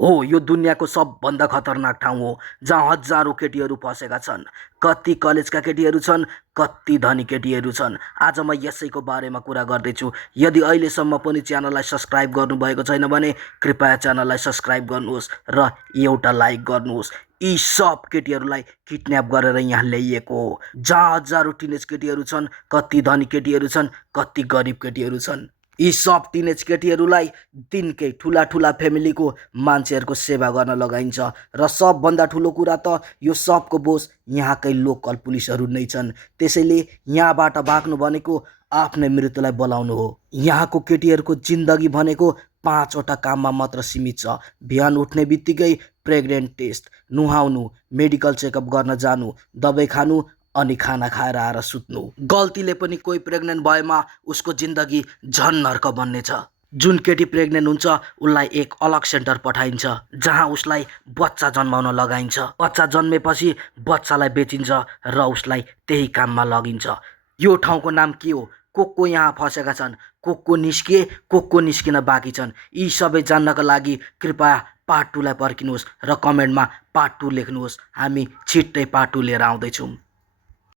हो, यो दुनियाँको सबभन्दा खतरनाक ठाउँ हो जहाँ हजारौँ केटीहरू फँसेका छन्। कति कलेजका केटीहरू छन्, कति धनी केटीहरू छन्। आज म यसैको बारेमा कुरा गर्दैछु। यदि अहिलेसम्म पनि च्यानललाई सब्स्क्राइब गर्नुभएको छैन भने कृपया च्यानललाई सब्स्क्राइब गर्नुहोस् र एउटा लाइक गर्नुहोस्। यी सब केटीहरूलाई किडन्याप गरेर यहाँ ल्याइएको हो, जहाँ हजारौँ टिनेज केटीहरू छन्, कति धनी केटीहरू छन्, कति गरिब केटीहरू छन्। यी सब टिनेज केटीहरूलाई दिनकै ठुला ठुला फ्यामिलीको मान्छेहरूको सेवा गर्न लगाइन्छ र सबभन्दा ठुलो कुरा त यो सबको बोस यहाँकै लोकल पुलिसहरू नै छन्। त्यसैले यहाँबाट भाग्नु भनेको आफ्नै मृत्युलाई बोलाउनु हो। यहाँको केटीहरूको जिन्दगी भनेको 5वटा काममा मात्र सीमित छ। बिहान उठ्ने बित्तिकै प्रेग्नेन्ट टेस्ट, नुहाउनु, मेडिकल चेकअप गर्न जानु, दबाई खानु अनि खाना खाएर आएर सुत्नु। गल्तीले पनि कोही प्रेग्नेन्ट भएमा उसको जिन्दगी झन् नर्क बन्नेछ। जुन केटी प्रेग्नेन्ट हुन्छ उसलाई एक अलग सेन्टर पठाइन्छ जहाँ उसलाई बच्चा जन्माउन लगाइन्छ। बच्चा जन्मेपछि बच्चालाई बेचिन्छ र उसलाई त्यही काममा लगिन्छ। यो ठाउँको नाम के हो? को यहाँ फँसेका छन्, को निस्किए, को निस्किन बाँकी छन्, यी सबै जान्नका लागि कृपया पार्ट 2 लाई पर्खिनुहोस् र कमेन्टमा पार्ट 2 लेख्नुहोस्। हामी छिट्टै पार्ट 2 लिएर आउँदैछौँ।